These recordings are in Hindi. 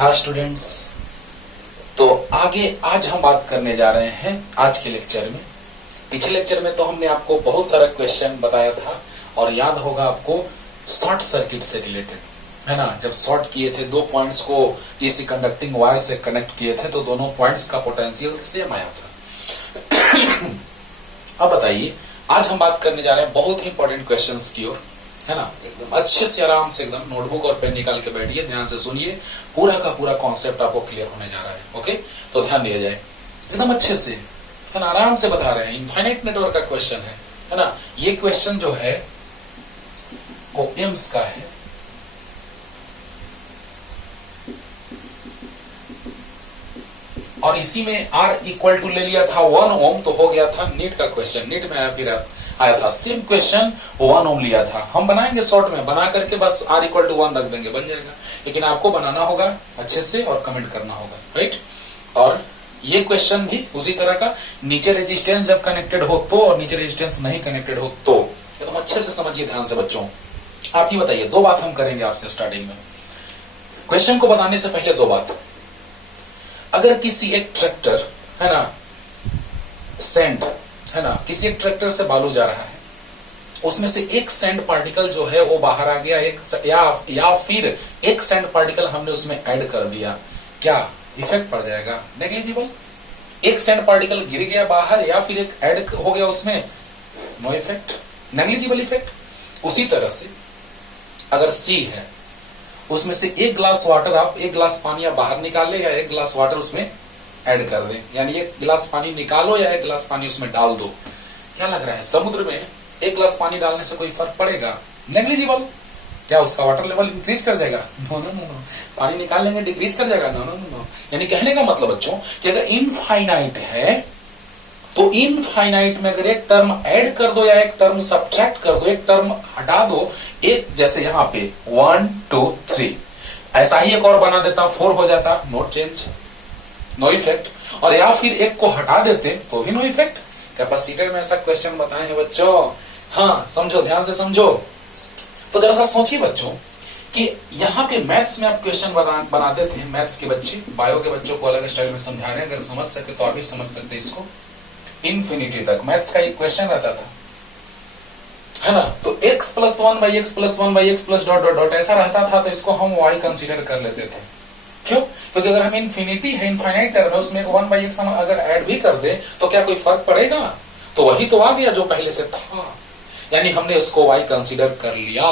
हाँ स्टूडेंट्स, तो आगे आज हम बात करने जा रहे हैं आज के लेक्चर में। पिछले लेक्चर में तो हमने आपको बहुत सारा क्वेश्चन बताया था और याद होगा आपको शॉर्ट सर्किट से रिलेटेड, है ना। जब शॉर्ट किए थे दो पॉइंट्स को किसी कंडक्टिंग वायर से कनेक्ट किए थे तो दोनों पॉइंट्स का पोटेंशियल सेम आया था। अब बताइए, आज हम बात करने जा रहे हैं बहुत ही इंपॉर्टेंट क्वेश्चंस की ओर, है ना। एकदम अच्छे से आराम से एकदम नोटबुक और पेन निकाल के बैठिए, ध्यान से सुनिए, पूरा का पूरा कॉन्सेप्ट आपको क्लियर होने जा रहा है। ओके, तो ध्यान दिया जाए एकदम अच्छे से, है ना। आराम से बता रहे हैं, इनफाइनाइट नेटवर्क का क्वेश्चन है ना। ये क्वेश्चन जो है वो एम्स का है। और इसी में R इक्वल टू ले लिया था 1 ओम, तो हो गया था नीट का क्वेश्चन। नीट में आया था सेम क्वेश्चन, 1 ओम लिया था। हम बनाएंगे शॉर्ट में, बना करके बस R इक्वल टू 1 रख देंगे, बन जाएगा। लेकिन आपको बनाना होगा अच्छे से और कमेंट करना होगा, राइट। और ये क्वेश्चन भी उसी तरह का, नीचे रेजिस्टेंस जब कनेक्टेड हो तो और नीचे रेजिस्टेंस नहीं कनेक्टेड हो तो। एकदम अच्छे से समझिए ध्यान से बच्चों। आप ही बताइए, दो बात हम करेंगे आपसे स्टार्टिंग में। क्वेश्चन को बताने से पहले दो बात। अगर किसी एक ट्रैक्टर, है ना, सैंड, है ना, किसी एक ट्रैक्टर से बालू जा रहा है, उसमें से एक सैंड पार्टिकल जो है वो बाहर आ गया, या फिर एक सैंड पार्टिकल हमने उसमें ऐड कर दिया, क्या इफेक्ट पड़ जाएगा? नेग्लिजिबल। एक सैंड पार्टिकल गिर गया बाहर या फिर एक ऐड हो गया उसमें, नो इफेक्ट, नेग्लिजिबल इफेक्ट। उसी तरह से अगर सी है, उसमें से एक ग्लास वाटर, आप एक ग्लास पानी आप बाहर निकाल ले या एक ग्लास वाटर उसमें ऐड कर दें, यानी एक गिलास पानी निकालो या एक गिलास पानी उसमें डाल दो, क्या लग रहा है समुद्र में एक गिलास पानी डालने से कोई फर्क पड़ेगा? नेग्लिजिबल। क्या उसका वाटर लेवल इंक्रीज कर जाएगा? No no no no. पानी निकाल लेंगे डिक्रीज कर जाएगा? No no no no. यानी कहने का मतलब बच्चों कि अगर इनफाइनाइट है तो इनफाइनाइट में अगर एक टर्म ऐड कर दो या एक टर्म सब्ट्रैक्ट कर दो, एक टर्म हटा दो, एक जैसे यहां पे 1 2 3, ऐसा ही एक और बना देता 4 हो जाता, नो चेंज, नो इफेक्ट। और या फिर एक को हटा देते तो भी नो इफेक्ट। कैपेसिटर में ऐसा क्वेश्चन बताए हैं बच्चों। हाँ समझो, ध्यान से समझो। तो जरा सा सोचिए बच्चों कि यहाँ पे मैथ्स में आप क्वेश्चन बनाते थे, मैथ्स के बच्चे बायो के बच्चों को अलग स्टाइल में समझा रहे हैं। अगर समझ सके तो आप भी समझ सकते इसको। इन्फिनिटी तक मैथ्स का एक क्वेश्चन रहता था, है ना। तो x plus 1 by x plus 1 by x plus dot dot dot ऐसा रहता था, तो इसको हम y कंसीडर कर लेते थे। क्यों? क्योंकि अगर हम इन्फिनिटी है, इनफाइनाइट टर्म है, उसमें 1 बाई एक्स हम अगर ऐड भी कर दे तो क्या कोई फर्क पड़ेगा? तो वही तो आ गया जो पहले से था, यानी हमने इसको y कंसीडर कर लिया।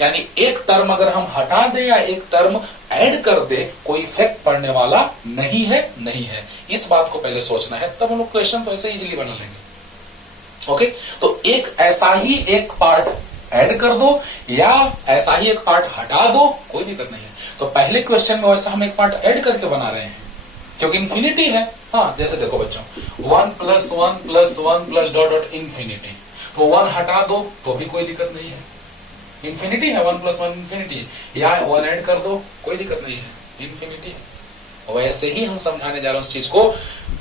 यानी एक टर्म अगर हम हटा दे या एक टर्म ऐड कर दे, कोई इफेक्ट पड़ने वाला नहीं है, नहीं है। इस बात को पहले सोचना है, तब हम लोग क्वेश्चन तो ऐसे इजीली बना लेंगे। ओके, तो एक ऐसा ही एक पार्ट ऐड कर दो या ऐसा ही एक पार्ट हटा दो, कोई दिक्कत नहीं है। तो पहले क्वेश्चन में वैसा हम एक पार्ट ऐड करके बना रहे हैं क्योंकि इन्फिनिटी है। हाँ जैसे देखो बच्चों, 1 plus 1 plus 1 plus dot dot infinity, तो 1 हटा दो तो भी कोई दिक्कत नहीं है, इन्फिनिटी है, 1 प्लस 1 इन्फिनिटी, या 1 ऐड कर दो कोई दिक्कत नहीं है, इन्फिनिटी है। वैसे ही हम समझाने जा रहे हैं उस चीज को।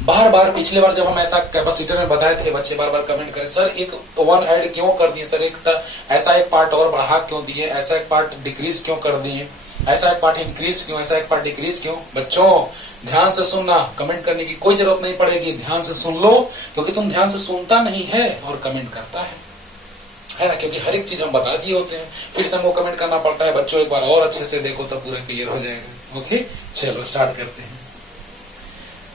बार बार पिछले बार जब हम ऐसा कैपेसिटर में बताए थे, बच्चे बार बार कमेंट करें, सर एक 1 ऐड क्यों कर दिए सर, एक ऐसा एक पार्ट और बढ़ा क्यों दिए, ऐसा एक पार्ट डिक्रीज क्यों कर दिए, ऐसा एक पार्ट इंक्रीज क्यों, ऐसा एक पार्ट डिक्रीज क्यों? बच्चों ध्यान से सुनना, कमेंट करने की कोई जरूरत नहीं पड़ेगी, ध्यान से सुन लो, क्योंकि तुम ध्यान से सुनता नहीं है और कमेंट करता है ना। क्योंकि हर एक चीज हम बता दिए होते हैं, फिर से हमको कमेंट करना पड़ता है। बच्चों एक बार और अच्छे से देखो तब पूरा क्लियर हो जाएगा। ओके चलो स्टार्ट करते हैं।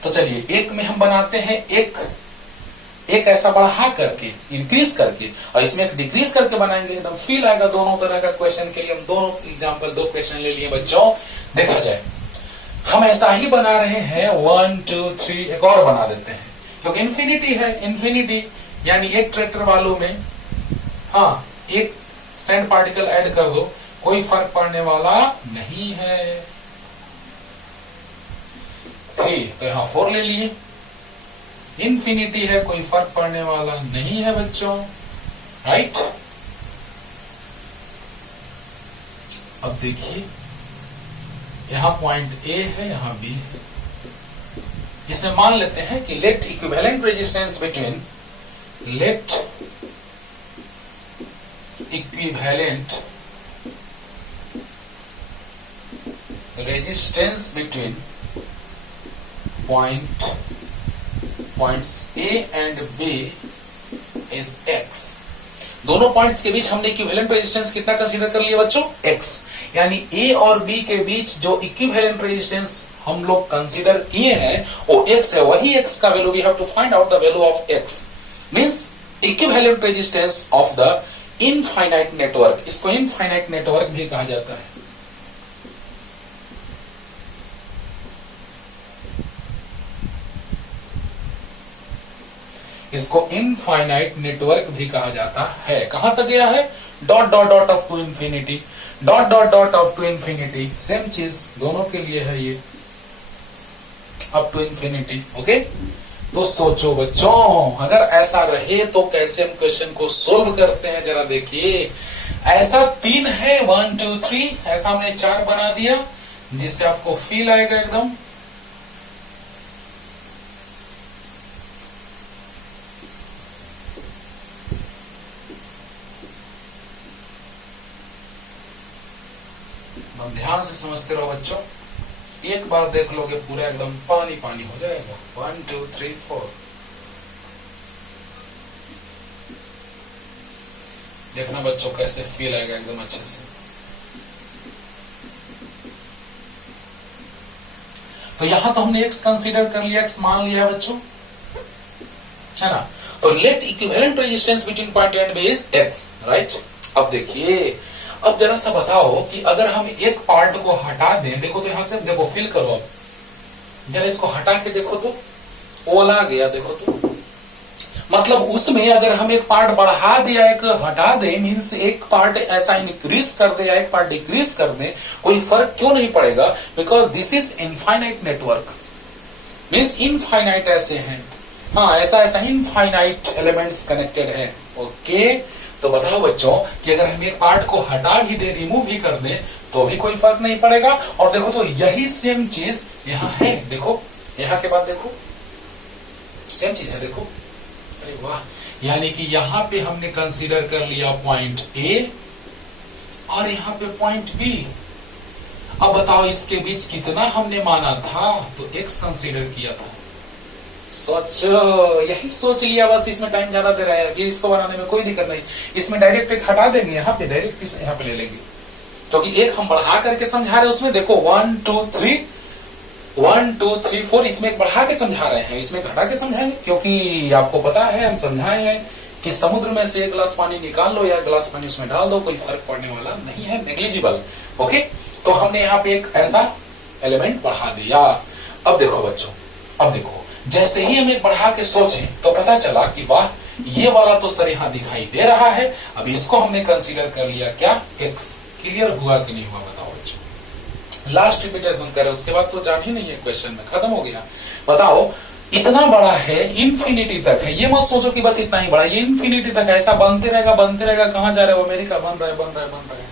तो चलिए, एक में हम बनाते हैं एक ऐसा बढ़ा करके, इंक्रीज करके, और इसमें एक डिक्रीज करके बनाएंगे, एकदम फील आएगा दोनों तरह का क्वेश्चन के लिए। हम दोनों एग्जांपल, दो क्वेश्चन ले लिए बच्चों, देखा जाए। हम ऐसा ही बना रहे हैं 1 2 3, एक और बना देते हैं क्योंकि इन्फिनिटी है, इन्फिनिटी यानी एक ट्रैक्टर वालों में हाँ एक सैंड पार्टिकल ऐड कर दो, कोई फर्क पड़ने वाला नहीं है। 3 तो यहां 4 ले लिए, इन्फिनिटी है, कोई फर्क पड़ने वाला नहीं है बच्चों, राइट। अब देखिए, यहां पॉइंट ए है, यहां बी है। इसे मान लेते हैं कि let equivalent resistance between, let equivalent resistance between points A and B is x। दोनों पॉइंट्स के बीच हमने इक्विवेलेंट रेजिस्टेंस कितना कंसीडर कर लिया बच्चों? x। यानी a और b के बीच जो इक्विवेलेंट रेजिस्टेंस हम लोग कंसीडर किए हैं वो x है। वही x का value we have to find out the value of x means equivalent resistance of the infinite network. इसको इनफाइनाइट नेटवर्क भी कहा जाता है। इसको इनफाइनाइट नेटवर्क भी कहा जाता है। कहां तक गया है? Dot dot dot of to infinity, dot dot dot of to infinity, same चीज दोनों के लिए है ये, अप टू इंफिनिटी। ओके, तो सोचो बच्चों, अगर ऐसा रहे तो कैसे हम क्वेश्चन को सोल्व करते हैं जरा देखिए। ऐसा 3 है, 1 2 3, ऐसा हमने 4 बना दिया जिससे आपको फील आएगा एकदम। ध्यान से समझते रहो बच्चों, एक बार देख लोगे पूरा एकदम पानी पानी हो जाएगा। 1 2 3 4 देखना बच्चों कैसे फील आएगा एकदम अच्छे से। तो यहां तो हमने x कंसीडर कर लिया, x मान लिया बच्चों, है ना। तो let equivalent resistance between point A and B is x, right. अब देखिए, अब जरा सा बताओ कि अगर हम एक पार्ट को हटा दें, देखो तो यहां से देखो, फील करो, अब जरा इसको हटा के देखो तो वो वाला आ गया, देखो तो मतलब उसमें अगर हम एक पार्ट बढ़ा दे या एक हटा दे, मीन्स एक पार्ट ऐसा इंक्रीज कर दे या एक पार्ट डिक्रीज कर दे, कोई फर्क क्यों नहीं पड़ेगा? Because this is infinite network, means infinite ऐसे हैं, हाँ ऐसा इनफाइनाइट एलिमेंट्स कनेक्टेड है। ओके, तो बताओ बच्चों कि अगर हम एक पार्ट को हटा भी दे, रिमूव भी कर दे, तो भी कोई फर्क नहीं पड़ेगा। और देखो तो यही सेम चीज यहां है, देखो यहां के बाद देखो सेम चीज है, देखो, अरे वाह। यानी कि यहां पे हमने कंसीडर कर लिया पॉइंट ए और यहां पे पॉइंट बी। अब बताओ इसके बीच कितना हमने माना था? तो एक्स कंसीडर किया था। सोचो, यही सोच लिया बस, इसमें टाइम ज्यादा दे रहा है, ये इसको बनाने में कोई दिक्कत नहीं। इसमें डायरेक्ट एक हटा देंगे, यहाँ पे डायरेक्ट यहाँ पे ले लेंगे, क्योंकि एक हम बढ़ा करके समझा रहे हैं। उसमें देखो 1 2 3 1 2 3 4, इसमें एक बढ़ा के समझा रहे हैं, इसमें घटा के समझाएंगे, क्योंकि आपको पता है हम समझाए हैं कि समुद्र में से 1 गिलास पानी निकाल लो या 1 गिलास पानी उसमें डाल दो, कोई फर्क पड़ने वाला नहीं है, नेग्लिजिबल। ओके, तो हमने यहाँ पे एक ऐसा एलिमेंट बढ़ा दिया। अब देखो बच्चों, अब देखो, जैसे ही हम एक बढ़ा के सोचे तो पता चला कि वाह, ये वाला तो सर यहाँ दिखाई दे रहा है। अब इसको हमने कंसीडर कर लिया क्या? x। क्लियर हुआ कि नहीं हुआ बताओ बच्चों? लास्ट रिपीटेशन करें, उसके बाद तो जान ही नहीं है, क्वेश्चन में खत्म हो गया। बताओ, इतना बड़ा है, इंफिनिटी तक है, ये मत सोचो कि बस इतना ही बड़ा, ये इंफिनिटी तक है, ऐसा बनते रहेगा। कहां जा रहे हो? अमेरिका बन रहा है।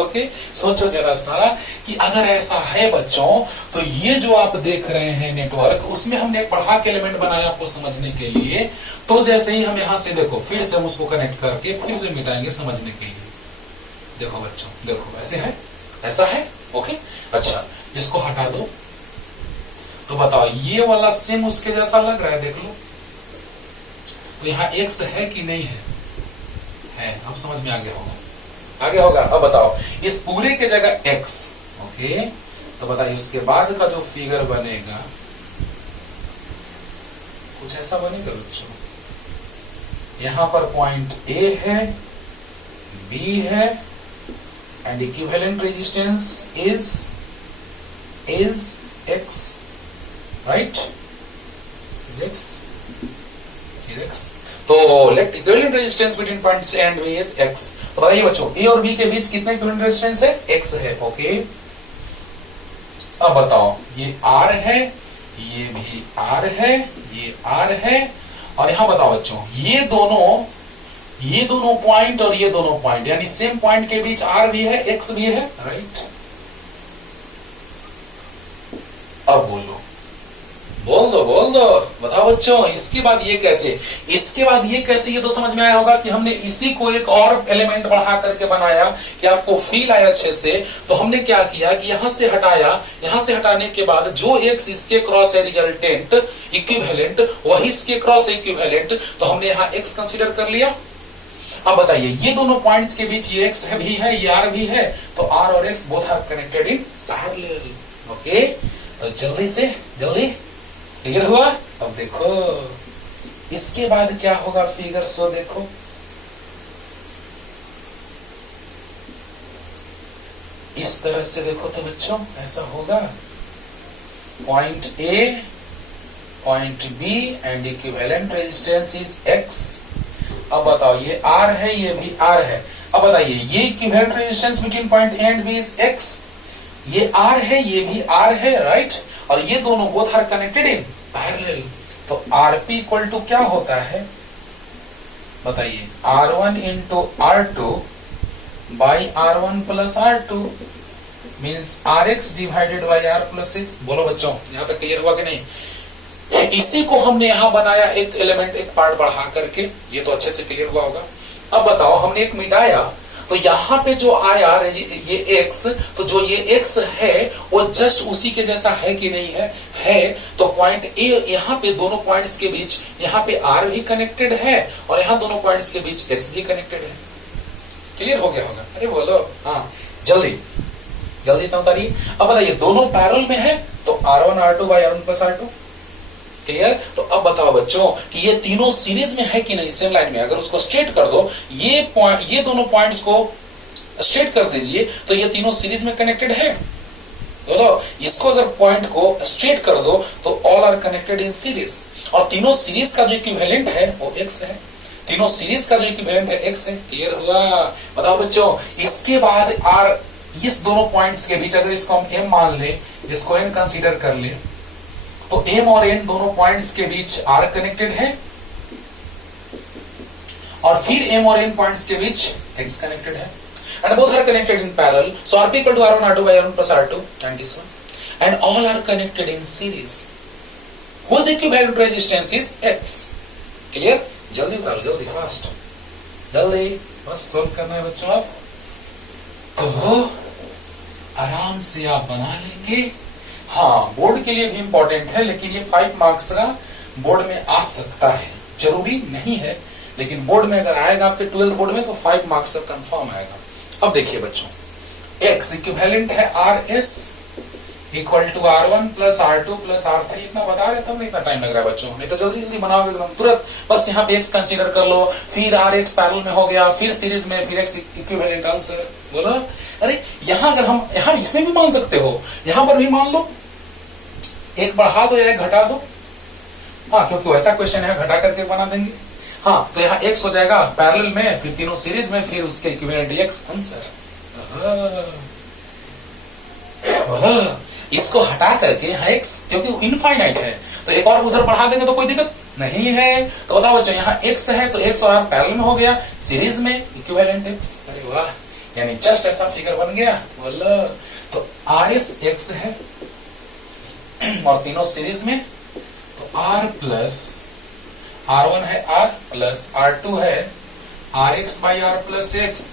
ओके, सोचो जरा सा कि अगर ऐसा है बच्चों, तो ये जो आप देख रहे हैं नेटवर्क, उसमें हमने एक बढ़ा के एलिमेंट बनाया आपको समझने के लिए। तो जैसे ही हम यहां से देखो, फिर से हम उसको कनेक्ट करके फिर से मिटाएंगे समझने के लिए। देखो बच्चों, देखो ऐसे है, ऐसा है। ओके, अच्छा, इसको हटा दो तो बताओ, ये वाला सेम उसके जैसा लग रहा है, देख लो। तो यहाँ एक्स है कि नहीं है? अब समझ में आ गया होगा। अब बताओ, इस पूरे के जगह x। ओके, तो बताइए उसके बाद का जो फिगर बनेगा कुछ ऐसा बनेगा बच्चों। यहां पर पॉइंट A है, B है, and equivalent resistance is x, right? Is x। तो let equivalent resistance between points A and B is x। तो बताइए बच्चों, ए और बी के बीच कितना इक्विवेलेंट रेजिस्टेंस है? x है। ओके, अब बताओ, ये R है, ये भी R है, ये R है, और यहां बताओ बच्चों, ये दोनों पॉइंट और ये दोनों पॉइंट, यानी सेम पॉइंट के बीच R भी है, X भी है, राइट? अब बोलो, बोल दो, बताओ बच्चों। इसके बाद ये कैसे, इसके बाद ये कैसे, ये तो समझ में आया होगा कि हमने इसी को एक और एलिमेंट बढ़ा करके बनाया, कि आपको फील आया अच्छे से। तो हमने क्या किया कि यहां से हटाया, यहां से हटाने के बाद जो एक्स इसके क्रॉस है रिजल्टेंट इक्विवेलेंट, वही इसके क्रॉस है इक्विवेलेंट, तो हमने यहाँ एक्स कंसीडर कर लिया। अब बताइए, ये दोनों पॉइंट्स के बीच ये एक्स भी है, ये आर भी है, तो आर और X both are connected in parallel. Okay, तो जल्दी से जल्दी क्लियर हुआ। अब देखो इसके बाद क्या होगा, फिगर सो देखो। इस तरह से देखो तो बच्चों ऐसा होगा, point A, point B and equivalent resistance is X. अब बताओ, ये आर है, ये भी आर है। अब बताइए, ये equivalent resistance between point A and B is X. ये आर है, ये भी आर है, राइट। और ये दोनों both are connected in parallel. तो आरपी इक्वल टू क्या होता है बताइए, R1 into R2 by R1 plus R2 means RX divided by R plus X। बोलो बच्चों, यहां तक क्लियर हुआ कि नहीं। इसी को हमने यहां बनाया एक एलिमेंट, एक पार्ट बढ़ा करके, ये तो अच्छे से क्लियर हुआ होगा। अब बताओ, हमने एक मिटाया, तो यहां पे जो आया ये एक्स, तो जो ये एक्स है वो जस्ट उसी के जैसा है कि नहीं है, है। तो पॉइंट ए, यहां पे दोनों पॉइंट्स के बीच यहां पे आर भी कनेक्टेड है और यहां दोनों पॉइंट्स के बीच एक्स भी कनेक्टेड है। क्लियर हो गया होगा। अरे बोलो हाँ, जल्दी जल्दी इतना उतारिए। अब बताइए, दोनों पैरेलल में है तो R1 R2 by R1 plus R2। Clear. तो अब बताओ बच्चों कि ये तीनों सीरीज में है कि नहीं, सेम लाइन में। अगर उसको स्ट्रेट कर दो, ये दोनों पॉइंट्स को स्ट्रेट कर दीजिए, तो ये तीनों सीरीज में कनेक्टेड है। तो इसको अगर पॉइंट को स्ट्रेट कर दो तो all are connected in series, और तीनों सीरीज का जो इक्विवेलेंट है वो एक्स है। तीनों सीरीज का जो इक्विवेलेंट है एक्स है। क्लियर हुआ। बताओ बच्चों, इसके बाद आर, इस दोनों पॉइंट्स के बीच अगर इसको हम एम मान ले, इसको एन कंसीडर कर ले, तो एम और एन दोनों पॉइंट्स के बीच आर कनेक्टेड है, और फिर एम और एन पॉइंट्स के बीच एक्स कनेक्टेड है, and both are connected in parallel. So RP equal to R1 R2 by R1 plus R2 and this one, and all are connected in series whose equivalent resistance is X. Clear? जल्दी उतारो, जल्दी, फास्ट, जल्दी, बस सोल्व करना है बच्चों। आप तो आराम से आप बना लेंगे। हाँ, बोर्ड के लिए भी इंपॉर्टेंट है, लेकिन ये 5 मार्क्स का बोर्ड में आ सकता है, जरूरी नहीं है, लेकिन बोर्ड में अगर आएगा आपके 12th बोर्ड में तो 5 मार्क्स का कंफर्म आएगा। अब देखिए बच्चों, x इक्विवेलेंट है RS equal to R1 plus R2 plus R3। इतना बता रहे तब इतना टाइम लग रहा है बच्चों, नहीं तो जल्दी जल्दी बनाओगे एकदम तुरंत। बस यहाँ पे x कंसीडर कर लो, फिर RX पैरेलल में हो गया, फिर सीरीज में, फिर x इक्विवेलेंट आंसर। बोलो अरे यहाँ अगर हम यहाँ इसमें भी मान सकते हो, यहाँ पर भी मान लो, एक बढ़ा दो या एक घटा दो। हाँ, क्योंकि वैसा क्वेश्चन है, घटा करके बना देंगे। हाँ, तो यहाँ x हो जाएगा पैरेलल में, फिर तीनों सीरीज में, फिर उसके इक्विवेलेंट x आंसर। इसको हटा करके यहाँ x, क्योंकि इनफाइनाइट है, तो एक और उधर बढ़ा देंगे तो कोई दिक्कत नहीं है। तो बताओ बच्चों, यहाँ x है तो x और r पैरेलल में हो गया, सीरीज में इक्विवेलेंट x। अरे वाह, यानी जस्ट ऐसा फिगर बन गया। बोलो, तो RS x है और तीनों सीरीज में, तो R प्लस R1 है R प्लस R2 है RX by R plus X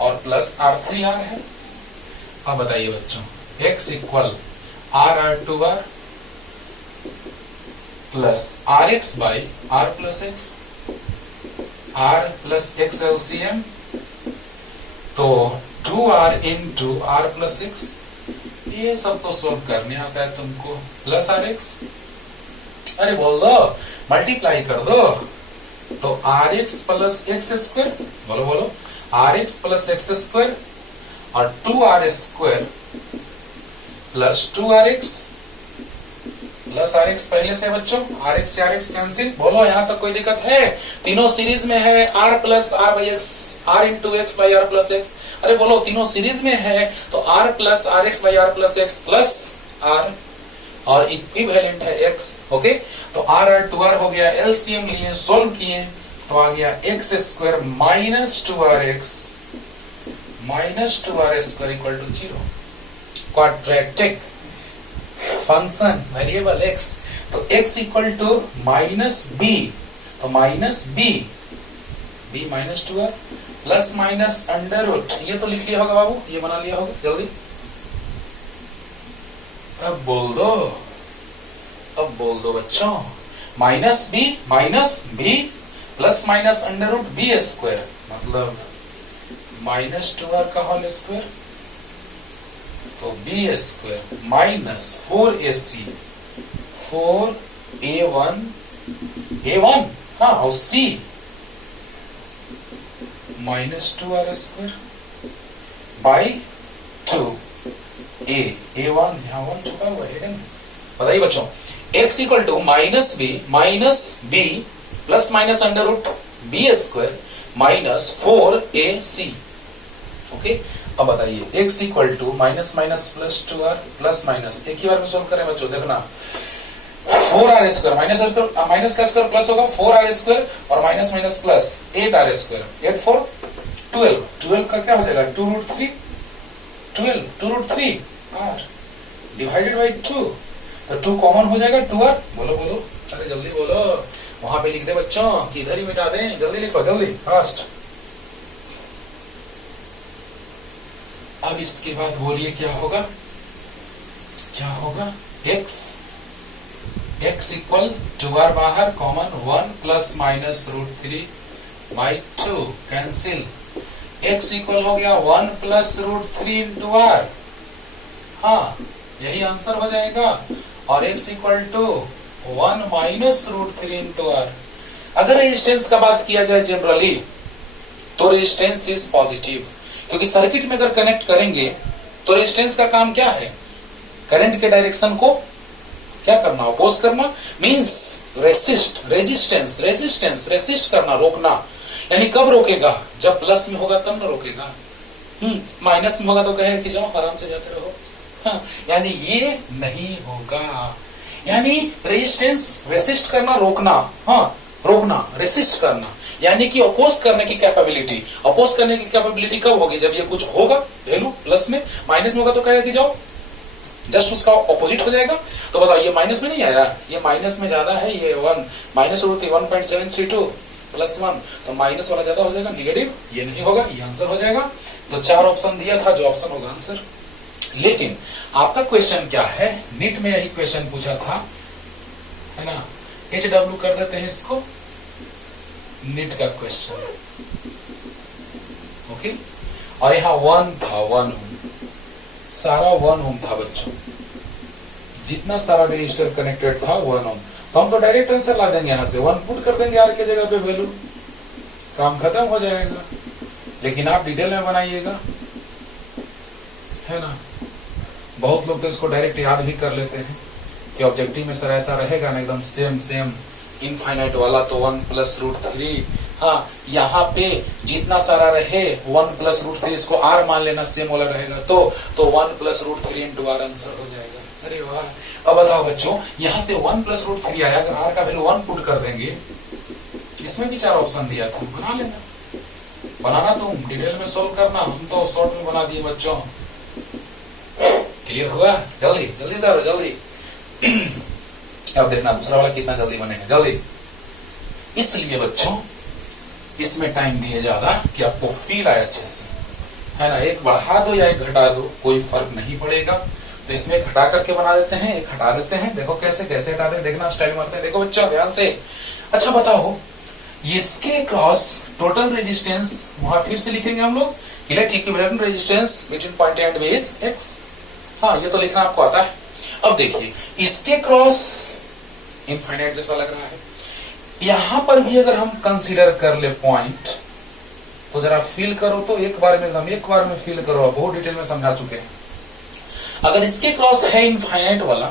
और प्लस R3R है। अब बताइए बच्चों, X equal R2R plus RX by R plus X, R plus X LCM, तो 2R into R plus X। ये सब तो सोल्व करने आता है तुमको, प्लस RX। अरे बोल दो, मल्टीप्लाई कर दो, तो RX प्लस एक्स स्क्वायर, बोलो बोलो, RX प्लस एक्स स्क्वायर और 2R square plus 2RX plus RX पहले से बच्चों, RX से RX कैंसिल। बोलो यहां तक कोई दिक्कत है? तीनों सीरीज में है, R plus R by x, R into x by R plus x. अरे बोलो, तीनों सीरीज में है तो R plus RX by R plus x plus R, और इक्विवेलेंट है x। ओके, तो R2R हो गया, एलसीएम लिए, सोल्व किए तो आ गया x square minus 2RX minus 2R square equal to 0। Quadratic. Function variable x, तो x equal to minus b, तो minus b, b minus 2r plus minus under root, ये तो लिख लिया होगा बाबू, ये बना लिया होगा जल्दी, अब बोल दो, अब बोल दो बच्चों, minus B plus minus under root B square, मतलब माइनस 2r का होल स्क्वायर, तो B square minus 4ac, 4a1 हाँ, और c minus 2r square by 2 a1 यहाँ 1 छुपा हुआ है, बताइए बच्चों, x equal to minus B plus minus under root B square minus 4ac, okay. अब बताइए x equal to minus minus plus 2r plus minus, एक ही बार में सोल्व करें बच्चों, देखना 4r स्क्वायर माइनस का स्क्वायर प्लस होगा 4r स्क्वायर और minus minus plus 8r square, 8 4 12 का क्या हो जाएगा 2 root 3, 2 root 3 r divided by 2, तो 2 कॉमन हो जाएगा 2r, बोलो बोलो, अरे जल्दी बोलो, वहां पे लिख दे बच्चों कि इधर ही मिटा दें, जल्दी लिखो जल्दी फास्ट। अब इसके बाद बोलिए क्या होगा, x इक्वल 2r बाहर common 1 plus minus root 3 by 2 cancel, x equal हो गया 1 प्लस रूट 3 इंटू r, हाँ यही आंसर हो जाएगा, और x equal to 1 minus root 3 into r। अगर रेजिस्टेंस का बात किया जाए जनरली तो रेजिस्टेंस इज पॉजिटिव, क्योंकि सर्किट में अगर कनेक्ट करेंगे तो रेजिस्टेंस का काम क्या है, करंट के डायरेक्शन को क्या करना, अपोज करना, मींस रेसिस्ट करना, रोकना, यानी कब रोकेगा, जब प्लस में होगा तब न रोकेगा, माइनस में होगा तो कहेगा कि जाओ आराम से जाते रहो, हाँ, यानी ये नहीं होगा, यानी रेजिस्टेंस रेसिस्ट करना, रोकना, हाँ रोकना, रेसिस्ट करना, यानी कि अपोज करने की कैपेबिलिटी, अपोज करने की कैपेबिलिटी कब होगी, जब ये कुछ होगा वैल्यू प्लस में, माइनस में होगा तो कहेगा कि जाओ, जस्ट उसका ऑपोजिट हो जाएगा। तो बताओ ये माइनस में नहीं आया, ये माइनस में ज्यादा है, ये 1 माइनस रूट 1.732 प्लस 1, तो माइनस वाला ज्यादा हो जाएगा, निगेटिव, ये नहीं होगा, ये आंसर हो जाएगा। तो 4 ऑप्शन दिया था, जो ऑप्शन होगा आंसर। लेकिन आपका क्वेश्चन क्या है, नीट में यही क्वेश्चन पूछा था, है ना, HW कर देते हैं इसको, नीट का क्वेश्चन, ओके। और यहाँ 1 था, 1 ओम, सारा 1 ओम था बच्चों, जितना सारा रजिस्टर कनेक्टेड था 1 ओम, तो हम तो डायरेक्ट आंसर ला देंगे, यहाँ से 1 पुट कर देंगे आर के जगह पे वैल्यू, काम खत्म हो जाएगा। लेकिन आप डिटेल में बनाइएगा, है ना, बहुत लोग तो इसको डायरेक्ट याद भी कर लेते हैं कि ऑब्जेक्टिव में सर ऐसा रहेगा ना, एकदम सेम इनफाइनाइट वाला, तो 1 प्लस रूट 3, हाँ यहाँ पे जितना सारा रहे 1 प्लस रूट 3, इसको आर मान लेना, सेम वाला रहेगा, तो 1 plus root 3 into R answer हो जाएगा। अरे वाह। अब बताओ बच्चों, यहाँ से 1 प्लस रूट 3 आया, अगर आर का वैल्यू 1 पुट कर देंगे, इसमें भी 4 ऑप्शन दिया था, बना लेना, बनाना तुम डिटेल में सोल्व करना, हम तो शॉर्ट में बना दिए बच्चों। क्लियर हुआ? जल्दी जल्दी करो जल्दी। अब देखना दूसरा वाला कितना जल्दी बनेगा, जल्दी। इसलिए बच्चों इसमें टाइम दिए ज्यादा कि आपको फील आए अच्छे से, है ना। एक बढ़ा दो या एक घटा दो, कोई फर्क नहीं पड़ेगा। तो इसमें घटा करके बना देते हैं, एक हटा देते हैं। देखो कैसे कैसे हटाते हैं, देखना स्टाइल मारते हैं। देखो बच्चों ध्यान से। अच्छा बताओ, इसके क्रॉस टोटल रेजिस्टेंस वहां फिर से लिखेंगे हम लोग, equivalent resistance between point A and B is X. हाँ ये तो लिखना आपको आता है। अब देखिए इसके क्रॉस इनफाइनाइट जैसा लग रहा है, यहां पर भी अगर हम कंसीडर कर ले पॉइंट, तो जरा फील करो तो एक बार में, एकदम एक बार में फील करो, बहुत डिटेल में समझा चुके हैं। अगर इसके क्रॉस है इनफाइनाइट वाला,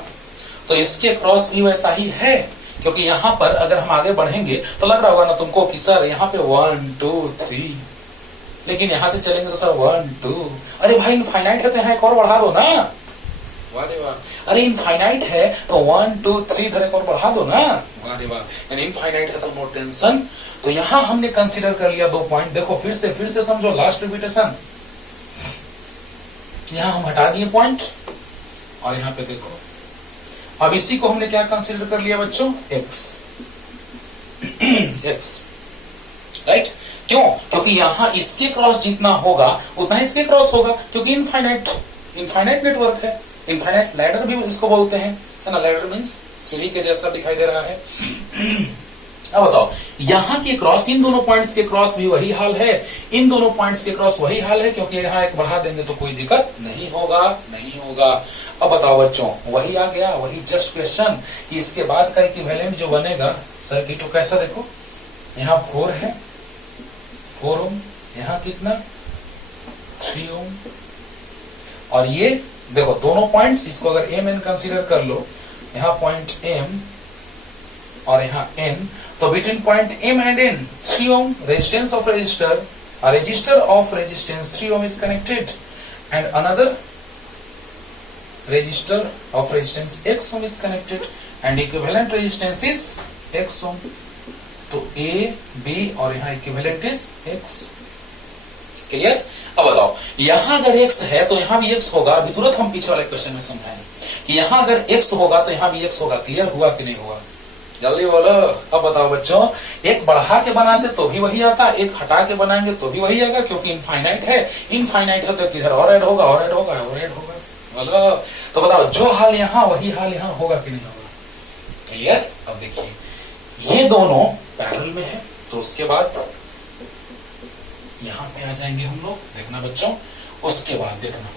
तो इसके क्रॉस भी वैसा ही है, क्योंकि यहां पर अगर हम आगे बढ़ेंगे तो लग रहा होगा ना तुमको कि सर यहाँ पे 1 2 3, लेकिन यहां से चलेंगे तो सर 1 2, अरे भाई इनफाइनाइट है तो यहाँ एक और बढ़ा दो ना। वाह वाह, अरे इनफाइनाइट है तो 1 2 3 इधर एक और बढ़ा दो ना। वाह वाह, यानी इनफाइनाइट है तो नो टेंशन। तो यहां हमने कंसीडर कर लिया 2 पॉइंट। देखो फिर से समझो, लास्ट रिपीटेशन। यहां हम हटा दिए पॉइंट, और यहाँ पे देखो अब इसी को हमने क्या कंसीडर कर लिया बच्चों, x x, राइट। क्यों? क्योंकि यहां इसके क्रॉस जितना होगा उतना ही इसके क्रॉस होगा, क्योंकि इनफाइनाइट नेटवर्क है, इनफाइनाइट लैडर भी इसको बोलते हैं, है ना। लैडर मीन्स सीढ़ी के जैसा दिखाई दे रहा है। अब बताओ, यहां के क्रॉस, इन दोनों पॉइंट्स के क्रॉस भी वही हाल है, इन दोनों पॉइंट्स के क्रॉस वही हाल है, क्योंकि यहां एक बढ़ा देंगे तो कोई दिक्कत नहीं होगा, नहीं होगा। अब बताओ बच्चों, वही आ गया, वही जस्ट क्वेश्चन कि इसके बाद का इक्विवेलेंट जो बनेगा सर्किट, तो कैसा देखो, यहाँ 4 है, 4 ओम, यहाँ कितना 3 ओम, और ये देखो दोनों पॉइंट्स, इसको अगर एम एन कंसीडर कर लो, यहाँ पॉइंट एम और यहाँ एन, तो between point M and N 3 ohm resistance of resistor, a resistor of resistance 3 ohm is connected and another resistor of resistance x ohm is connected and equivalent resistance is x ohm। तो a b और यहाँ equivalent is x। क्लियर? अब बताओ, यहां अगर x है तो यहां भी x होगा। अभी तुरंत हम पीछे वाले क्वेश्चन में समझाएंगे कि यहां अगर x होगा तो यहां भी x होगा। क्लियर हुआ कि नहीं हुआ? जल्दी बोलो। अब बताओ बच्चों, एक बढ़ा के बनाते तो भी वही आता, एक हटा के बनाएंगे तो भी वही आएगा, क्योंकि इनफाइनाइट है, इनफाइनाइट है तो किधर और ऐड होगा, और ऐड होगा, और ऐड होगा। बोलो। तो बताओ, जो हाल यहां वही हाल यहां होगा कि नहीं होगा? क्लियर? अब देखिए, ये दोनों पैरेलल में है, तो उसके बाद यहां पे आ जाएंगे हम लोग। देखना बच्चों, उसके बाद देखना,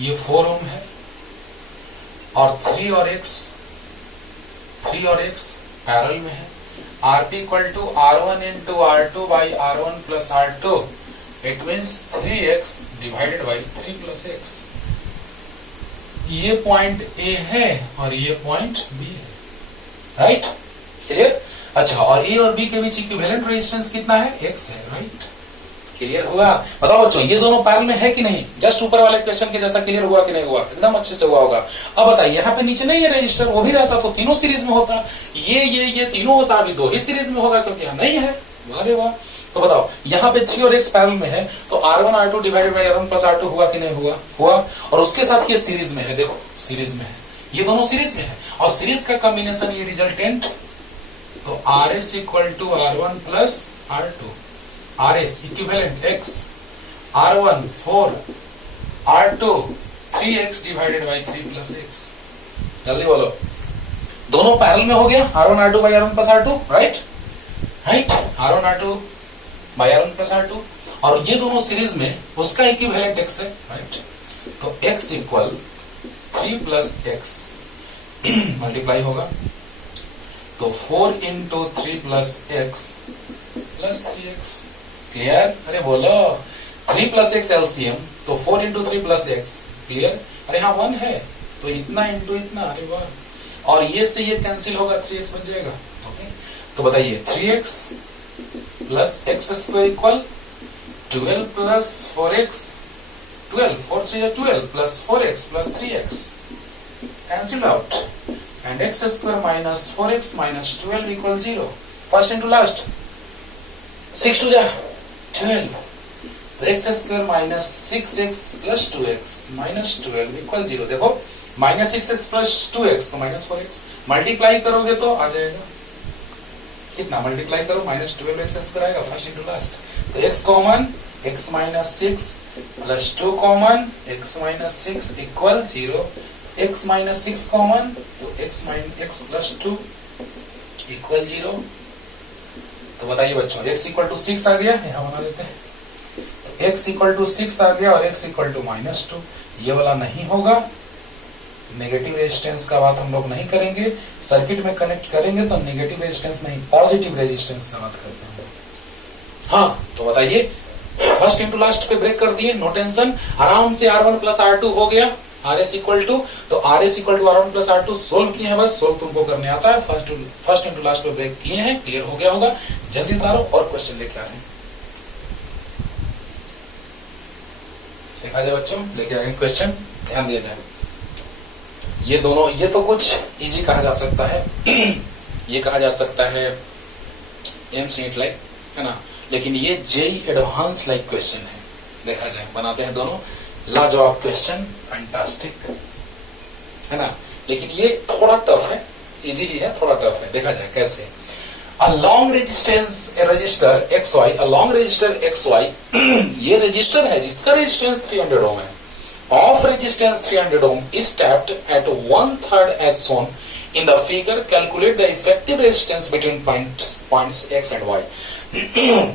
ये 4 ओम है और 3 और x पैरेलल में है। Rp equal to R1 into R2 by R1 plus R2, it means 3x divided by 3 plus x। ये पॉइंट A है और ये पॉइंट B है, राइट? क्लियर? अच्छा, और A और B के बीच इक्विवेलेंट रेजिस्टेंस कितना है? x है, राइट? क्लियर हुआ? बताओ बच्चों, ये दोनों पैरेलल में है कि नहीं? जस्ट ऊपर वाले क्वेश्चन के जैसा क्लियर हुआ कि नहीं हुआ? एकदम अच्छे से हुआ होगा। अब बताइए, यहाँ पे नीचे नहीं है रजिस्टर, वो भी रहता तो तीनों सीरीज में होता, ये तीनों होता, अभी 2 ही सीरीज में होगा क्योंकि यहाँ नहीं है। वाह वाह। तो बताओ, यहाँ पे 3 और x पैरेलल में है, तो R1 R2 divided by R1 plus R2 हुआ कि नहीं हुआ? हुआ। और उसके साथ ये सीरीज में है, देखो सीरीज में है, ये दोनों सीरीज में है, और सीरीज का कॉम्बिनेशन ये रिजल्टेंट, तो RS equal to R1 plus R2, RS equivalent x, R1 4, R2 3x divided by 3 plus x। जल्दी बोलो, दोनों पैरेलल में हो गया, R1 R2 by R1 plus R2, right? Right, R1 R2 by R1 plus R2, और ये दोनों सीरीज में, उसका इक्विवेलेंट x है, राइट? तो x equal 3 plus x multiply होगा, तो 4 into 3 plus x plus 3x। Clear? अरे बोलो, 3 प्लस एक्स एलसीएम, तो 4 इंटू 3 प्लस एक्स। क्लियर? अरे हाँ 1 है, तो इतना इंटू इतना, अरे वाह। और ये से ये कैंसिल होगा, 3x बच जाएगा। ओके, तो बताइए 3x plus X square equal 12 plus 4x, 12 4 3 12 plus 4x plus 3x cancel out, and x square minus 4x minus 12 equal 0। First into last, 6 टू जा 12, तो x square minus 6x plus 2x minus 12 equal 0। देखो, माइनस 6x प्लस 2x तो माइनस 4x, मल्टीप्लाई करोगे तो आ जाएगा कितना? मल्टीप्लाई करो, माइनस 12x स्क्वायर आएगा, फर्स्ट इंटू लास्ट, तो x common, x minus 6 plus 2 common, x minus 6 equal 0, x minus 6 common, तो x minus x plus 2 equal 0। तो बताइए बच्चों, x इक्वल टू 6 आ गया, यहां बना देते हैं, x इक्वल टू 6 आ गया और x इक्वल टू माइनस 2, ये वाला नहीं होगा। नेगेटिव रेजिस्टेंस का बात हम लोग नहीं करेंगे, सर्किट में कनेक्ट करेंगे तो नेगेटिव रेजिस्टेंस नहीं, पॉजिटिव रेजिस्टेंस का बात करते हैं। हाँ, तो बताइए, फर्स्ट इंटू लास्ट पे ब्रेक कर दिए, नो टेंशन, आराम से R1 प्लस R2 हो गया, RS इक्वल टू, तो RS equal to R1 plus R2 solve किए हैं, बस सोल्व तुमको करने आता है, फर्स्ट इंटू लास्ट पे ब्रेक किए हैं, क्लियर हो गया होगा। जल्दी उतारो और क्वेश्चन लेके आ रहे हैं, देखा जाए बच्चों, लेके आ रहे हैं क्वेश्चन, ध्यान दिया जाए। ये दोनों, ये तो कुछ इजी कहा जा सकता है ये कहा जा सकता है एमसीट लाइक, है ना, लेकिन ये जेई एडवांस लाइक क्वेश्चन है। देखा जाए, बनाते हैं दोनों, लाजवाब क्वेश्चन, फैंटास्टिक, है ना। लेकिन ये थोड़ा टफ है, इजी ही है, थोड़ा टफ है। देखा जाए कैसे। A long resistor XY, a long resistor XY ये रजिस्टर है जिसका रेजिस्टेंस 300 ओम है। Of resistance 300 ohm is tapped at 1/3 as shown in the figure. Calculate the effective resistance between points X and Y।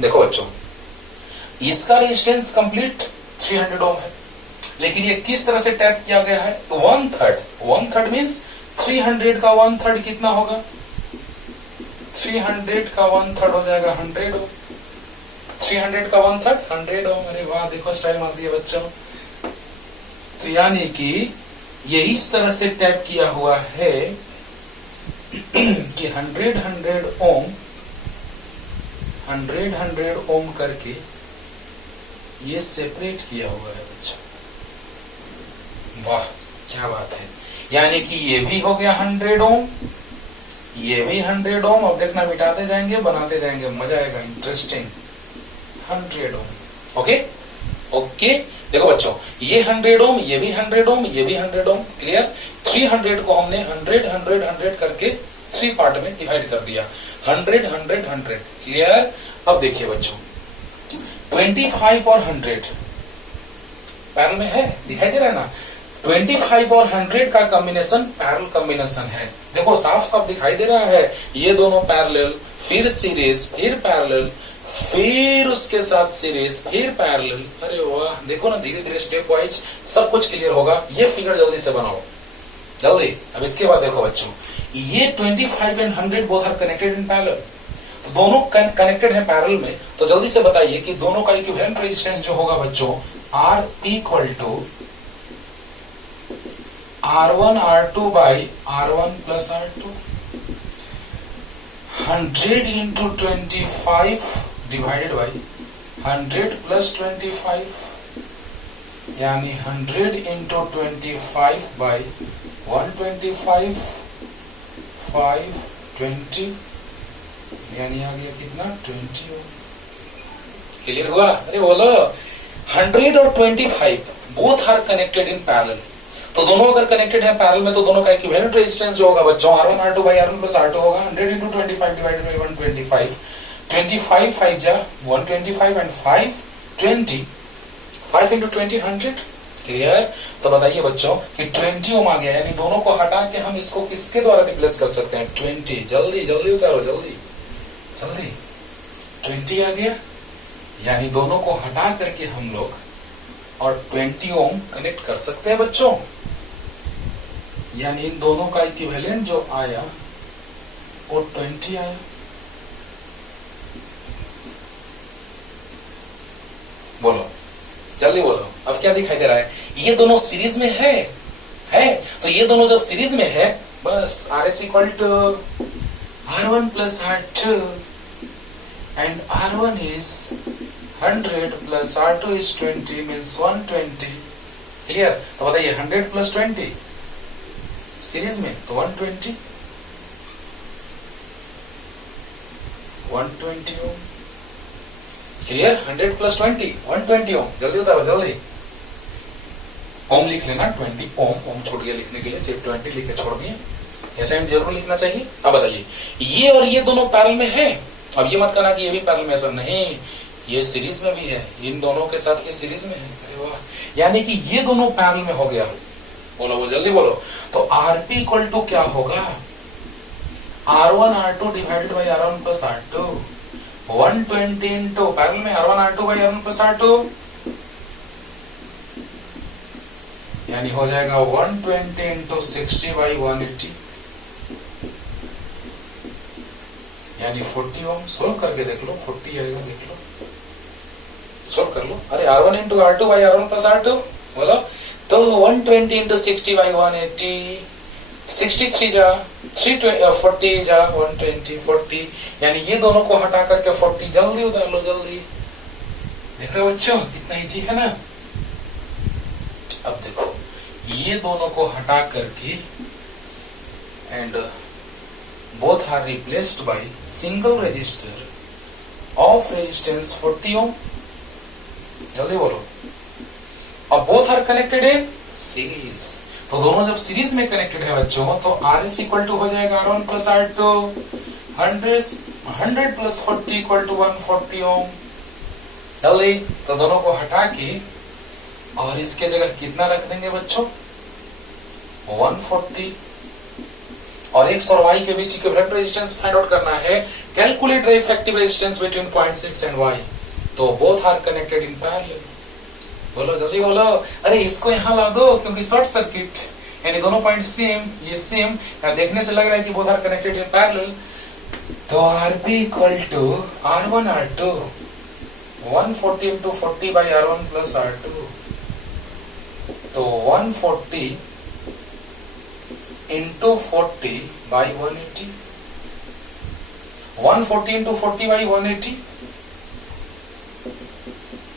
देखो बच्चों, इसका रेजिस्टेंस कंप्लीट 300 ओम है, लेकिन ये किस तरह से टैप किया गया है? 1/3, 1/3 मीन्स 300 का 1/3 कितना होगा? 300 का 1/3 हो जाएगा 100 ओम। 300 का 1/3 100 ओम। अरे वाह, देखो स्टाइल मार दिया बच्चों। तो यानी कि ये इस तरह से टैप किया हुआ है कि 100 ओम, 100 ओम करके ये सेपरेट किया हुआ है बच्चों। वाह क्या बात है। यानी कि ये भी हो गया 100 ओम, ये भी 100 ओम। अब देखना, मिटाते जाएंगे बनाते जाएंगे, मजा आएगा, इंटरेस्टिंग। 100 ओम। Okay okay. देखो बच्चों, ये 100 ओम, ये भी 100 ओम, ये भी 100 ओम। क्लियर। 300 को हमने 100 100 100 करके 3 पार्ट में डिवाइड कर दिया। 100 100 100। क्लियर। अब देखिए बच्चों, 25 और 100 पैरेलल में है, दिखाई दे रहा है ना। 25 और 100 का कॉम्बिनेशन पैरेलल कॉम्बिनेशन है। देखो साफ साफ दिखाई दे रहा है, ये दोनों पैरेलल, फिर सीरीज, फिर पैरेलल, फिर उसके साथ सीरीज, फिर पैरेलल। अरे वाह, देखो ना, धीरे धीरे स्टेप वाइज सब कुछ क्लियर होगा। ये फिगर जल्दी से बनाओ, जल्दी। अब इसके बाद देखो बच्चों, ये 25 and 100 both are connected in parallel, तो दोनों कनेक्टेड है पैरेलल में। तो जल्दी से बताइए कि दोनों का इक्विवेलेंट रेजिस्टेंस जो होगा बच्चों, Rp equal to R1 R2 by R1 plus R2। 100 into 25 divided by 100 plus 25, यानी 100 इंटू 25 बाई 125 5 20, यानी आ गया कितना? 20 ओम। क्लियर हुआ? अरे बोलो। 100 और 25 both are connected in parallel, तो दोनों अगर कनेक्टेड है पैरेलल में, तो दोनों का इक्विवेलेंट रेजिस्टेंस जो होगा बच्चों, R1 R2 by R1 plus R2 होगा। 100 इंटू 25 डिवाइडेड बाई 125, 25 5 जा 125 एंड 5 20, 5 इंटू 20 100। क्लियर। तो बताइए बच्चों कि 20 ओम आ गया, यानी दोनों को हटा के हम इसको किसके द्वारा रिप्लेस कर सकते हैं? 20। जल्दी जल्दी उतारो, जल्दी जल्दी। 20 आ गया, यानी दोनों को हटा करके हम लोग और 20 ओम कनेक्ट कर सकते हैं बच्चों। यानी इन दोनों का इक्विवेलेंट जो आया वो 20 आया। बोलो जल्दी बोलो, अब क्या दिखाई दे रहा है? ये दोनों सीरीज में है तो ये दोनों जब सीरीज में है, बस RS equal to R1 plus R2 and R1 is 100 plus R2 is 20 means 120। Clear. तो बताइए 100 प्लस 20 सीरीज में, तो 120 ओम। क्लियर। 100 प्लस 20 120 ओम। जल्दी उतारो, जल्दी। ओम लिख लेना, 20 ओम। ओम छूट गया लिखने के लिए, सिर्फ 20 लिख के छोड़ दिए। ऐसा जरूर लिखना चाहिए। अब बताइए, ये और ये दोनों पैरेलल में है। अब ये मत कहना कि ये भी पैरेलल में, ऐसा नहीं, ये सीरीज में भी है, इन दोनों के साथ ये सीरीज में है। अरे वाह, यानी कि ये दोनों पैरेलल में हो गया। बोलो वो जल्दी बोलो। तो Rp इक्वल टू क्या होगा? R1 R2 divided by R1 plus R2, 120 into parallel में R1 R2 by R1 plus R2, यानी हो जाएगा 120 इंटू 60 बाई 180, यानी 40 ओम। सोल्व करके देख लो, 40 आएगा, देख लो, सोल्व कर लो। अरे R1 into R2 by R1 plus R2, बोलो। तो 120 इंटू 60 बाई 180, 63 जा 40 जा 120 40, यानी ये दोनों को हटा करके 40। जल्दी उतार लो, जल्दी। देख रहे हो बच्चों, कितना इजी है ना। अब देखो, ये दोनों को हटा करके and both are replaced by single resistor of resistance 40 ohm. जल्दी बोलो। अब both are connected in series, तो दोनों जब सीरीज में कनेक्टेड है बच्चों तो आर एस इक्वल टू हो जाएगा R1 plus R2, 100 plus 40 equal to 140 ohm. जल्दी तो दोनों को हटा के और इसके जगह कितना रख देंगे बच्चों 140, और x और y के बीच इक्विवेलेंट रेजिस्टेंस फाइंड आउट करना है। Calculate the effective resistance between 0.6 and y। तो both are connected in parallel. बोलो जल्दी बोलो, अरे इसको यहाँ ला दो क्योंकि शॉर्ट सर्किट यानी दोनों पॉइंट सेम, ये सेम देखने से लग रहा है कि both are connected in parallel. तो Rp equal to R1 R2 140 into 40 by R1 plus R2, तो 140 इंटू 40 बाई 180, 140 इंटू 40 बाई 180,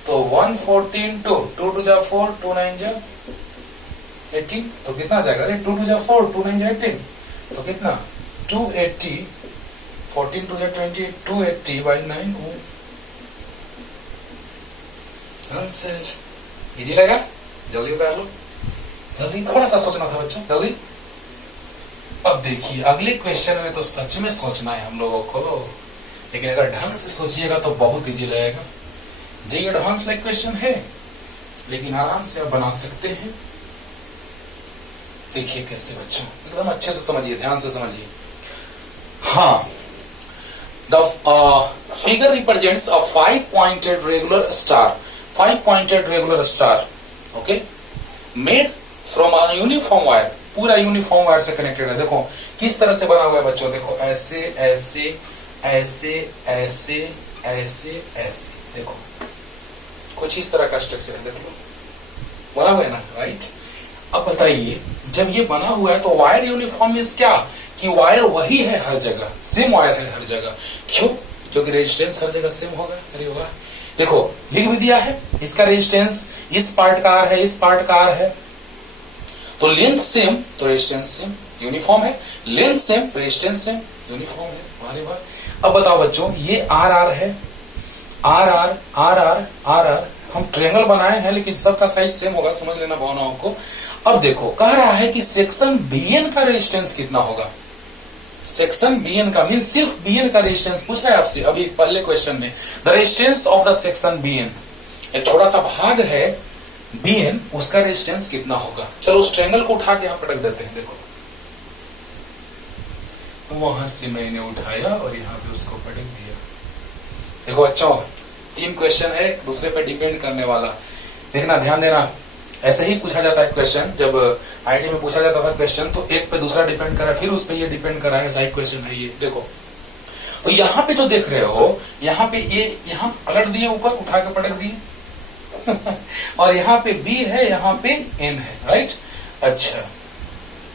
तो 140 इंटू 2 टू जा 4, 2 9 जा 18, तो कितना आ जाएगा? 2 टू जा 4, 2 9 जा 18, तो कितना 280, 14 टू जा 20, 280 बाई 9 ओम। आंसर इजी लगा? जल्दी उतार लो, जल्दी, थोड़ा सा सोचना था बच्चों, जल्दी। अब देखिए अगले क्वेश्चन में तो सच में सोचना है हम लोगों को, लेकिन अगर ढंग से सोचिएगा तो बहुत इजी लगेगा। जी एडवांस लाइक क्वेश्चन है, लेकिन आराम से आप बना सकते हैं। देखिए कैसे बच्चों, एकदम अच्छे से समझिए, ध्यान से समझिए। हाँ, the figure represents a 5 pointed regular star, 5 pointed regular star, okay, made from a uniform wire, पूरा यूनिफॉर्म वायर से कनेक्टेड है। देखो किस तरह से बना हुआ है बच्चों, देखो ऐसे ऐसे ऐसे ऐसे ऐसे ऐसे, देखो कुछ इस तरह का स्ट्रक्चर है, देख लो बना हुआ है ना, राइट। अब बताइए जब ये बना हुआ है तो वायर यूनिफॉर्म मींस क्या, कि वायर वही है हर जगह, सेम वायर है हर जगह। क्यों? क्योंकि रेजिस्टेंस हर जगह सेम होगा। अरे वाह, देखो लिख भी दिया है, इसका रेजिस्टेंस इस पार्ट का आर है, इस पार्ट का आर है, तो लेंथ सेम तो रेजिस्टेंस सेम, यूनिफॉर्म है, length same resistance same, uniform है। अरे वाह। अब बताओ बच्चों, ये आर आर है, R R R R R R, हम ट्रायंगल बनाए हैं लेकिन सबका साइज सेम होगा, समझ लेना भावनाओं को। अब देखो कह रहा है कि सेक्शन बीएन का रेजिस्टेंस कितना होगा। सेक्शन बीएन का मीन सिर्फ बीएन का रेजिस्टेंस पूछ रहा है आपसे अभी पहले क्वेश्चन में। The resistance of the section BN, एक छोटा सा भाग है बीएन, उसका रेजिस्टेंस कितना होगा। चलो उस ट्रायंगल को उठा के यहां पटक देते हैं। देखो वहां से मैंने उठाया और यहाँ पे उसको पटक दिया। देखो बच्चों 3 क्वेश्चन है, एक दूसरे पे डिपेंड करने वाला, देखना ध्यान देना। ऐसे ही पूछा जाता है क्वेश्चन, जब आईटी में पूछा जाता था क्वेश्चन तो एक पे दूसरा डिपेंड करा, फिर उस पे ये डिपेंड करा है, साइड क्वेश्चन है ये। देखो तो यहाँ पे जो देख रहे हो, यहाँ पे ये यहाँ पलट दिए, ऊपर उठा के पटक दिए और यहाँ पे बी है, यहाँ पे एन है, राइट। अच्छा,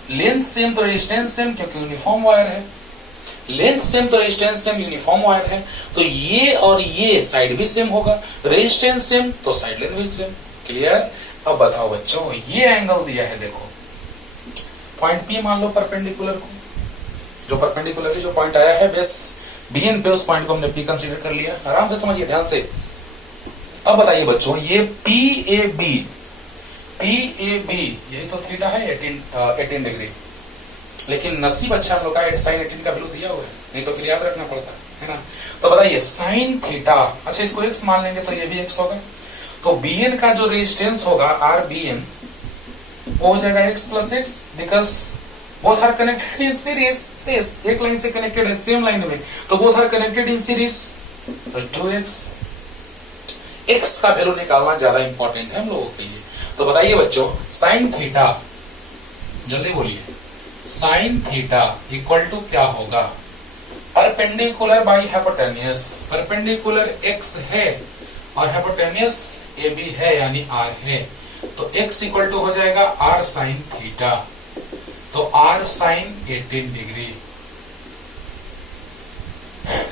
लेंथ सेम तो रेजिस्टेंस सेम, क्योंकि यूनिफॉर्म वायर है। लेंथ सेम तो रेजिस्टेंस सेम, यूनिफॉर्म वायर है, तो ये और ये साइड भी सेम होगा, रेजिस्टेंस सेम तो साइड लेंथ भी सेम। क्लियर? अब बताओ बच्चों, ये एंगल दिया है, देखो पॉइंट पी मान लो परपेंडिकुलर को, जो परपेंडिकुलरली जो पॉइंट आया है बेस बीएन पे, उस पॉइंट को हमने पी कंसीडर कर लिया। आराम से समझिए, ध्यान से। अब बताइए बच्चों, ये पी ए बी, यही तो थीटा है 18 डिग्री, लेकिन नसीब अच्छा हम लोग का साइन 18 का वैल्यू दिया हुआ है, नहीं तो फिर याद रखना पड़ता है ना। तो बताइए साइन थीटा, अच्छा इसको एक्स मान लेंगे तो ये भी एक्स होगा, तो बीएन का जो रेजिस्टेंस होगा आर बीएन वो हो जाएगा X plus X, because both are connected in series. एक लाइन से कनेक्टेड है, सेम लाइन में, तो both are connected in series, तो 2x। एक्स का वैल्यू निकालना ज्यादा इंपॉर्टेंट है हम लोगों के लिए। तो बताइए बच्चों, साइन थीटा, जल्दी बोलिए, साइन थीटा इक्वल टू क्या होगा, perpendicular by hypotenuse. Perpendicular x है और हाइपोटेन्यूस ए बी है यानी आर है, तो x इक्वल टू हो जाएगा आर साइन थीटा, तो आर साइन 18 डिग्री।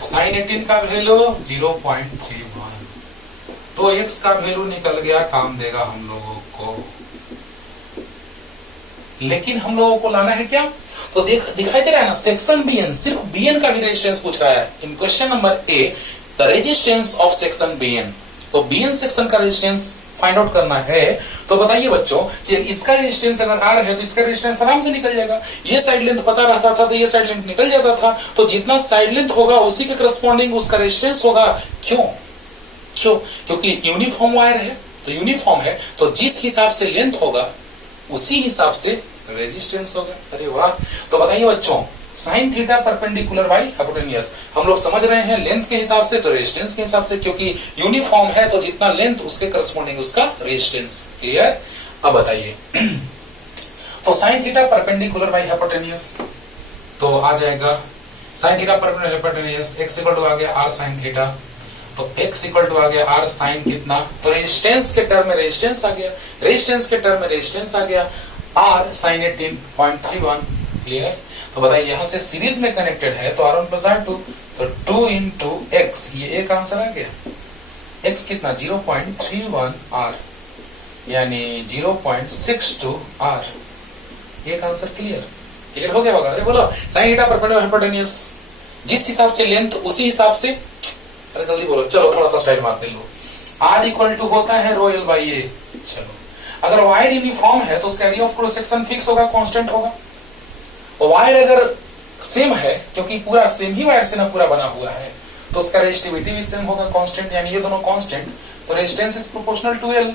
साइन 18 का वैल्यू 0.31, तो x का वैल्यू निकल गया, काम देगा हम लोगों को। लेकिन हम लोगों को लाना है क्या, तो दिखाई दे रहा है ना, सेक्शन बीएन, सिर्फ बीएन का भी रेजिस्टेंस पूछ रहा है। In question number A, the resistance of section BN, तो बीएन सेक्शन का रेजिस्टेंस फाइंड आउट करना है तो बताइए बच्चों कि इसका रेजिस्टेंस अगर आर है तो इसका रेजिस्टेंस आराम से निकल जाएगा। ये साइड लेंथ पता रहता था तो ये साइड लेंथ निकल जाता था, तो जितना साइड लेंथ होगा उसी के करस्पॉन्डिंग उसका रेजिस्टेंस होगा। क्यों? क्योंकि यूनिफॉर्म वायर है, तो यूनिफॉर्म है तो जिस हिसाब से लेंथ होगा उसी हिसाब से रेजिस्टेंस होगा। अरे वाह! तो बताइए बच्चों, sign theta perpendicular by hypotenuse हम लोग समझ रहे हैं लेंथ के हिसाब से तो रेजिस्टेंस के हिसाब से, क्योंकि यूनिफॉर्म है तो जितना लेंथ उसके करस्पॉन्डिंग उसका रेजिस्टेंस। क्लियर? अब बताइए तो sine theta perpendicular by hypotenuse तो आ जाएगा sine theta perpendicular hypotenuse x equal to आ गया r साइन थीटा, तो x इक्वल टू आ गया r साइन कितना, तो रेजिस्टेंस के टर्म में रेजिस्टेंस आ गया, रेजिस्टेंस के टर्म में रेजिस्टेंस आ गया r साइन 18.31। क्लियर? तो बताइए यहां से सीरीज में कनेक्टेड है तो R1 प्लस R2, तो 2 इंटू एक्स, ये एक आंसर आ गया। x कितना 0.31 R यानी 0.62 R, एक आंसर। क्लियर हो गया होगा? अरे बोलो साइन थीटा परपेंडिकुलर हाइपोटेन्यूज जिस हिसाब से लेंथ उसी हिसाब से, अरे जल्दी बोलो, चलो थोड़ा सा स्टाइल मारते लो। R इक्वल टू होता है रो एल बाई ए। चलो अगर वायर यूनिफॉर्म है तो उसका area of cross section fix होगा, कांस्टेंट होगा। वायर अगर सेम है, क्योंकि पूरा सेम ही वायर से ना पूरा बना हुआ है, तो उसका रेजिस्टिविटी भी सेम होगा, कांस्टेंट, यानी ये दोनों कांस्टेंट, तो resistance is proportional to L.